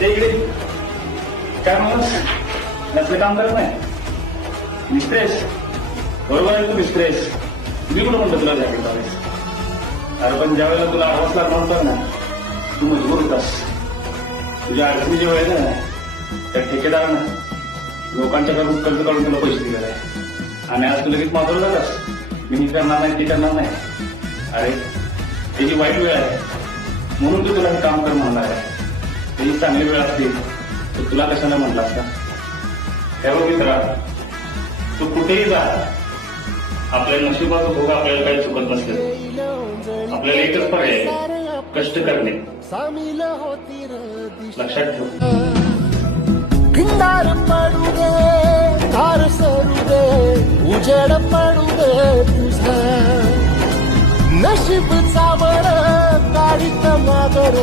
ते इकडे काय म्हणून नसलं काम करत नाही. मिस्त्रेस बरोबर आहे, तू मिस्त्रेस. मी कुठं म्हणतो तुला जॅकेट लावायचं? अरे पण ज्या वेळेला तुला आवाज लागला होता ना, तू मजबूर होतास. तुझ्या अडचणी जेव्हा आहे ना, त्या ठेकेदारानं लोकांच्या कडून कर्ज काढून तुला पैसे दिलेले आहे आणि आज तू लगेच मागवलं जातास. मी हे करणार नाही, ते करणार नाही. अरे त्याची वाईट वेळ आहे म्हणून तू तुला हे काम कर म्हणणार आहे. त्याची चांगली वेळ असते तर तुला कशाला म्हटलं असता? त्यावर मित्रा, तू कुठेही जा, आपल्या नशिबाचं भोग आपल्याला काही चुकत नसते. आपल्याला एकच पर्याय आहे, कष्ट करणे. लक्षात ठेव. किंदार पडू दे, कार सरू दे, उजेड पडू दे तुझा, नशीब चावड काढीत मागर.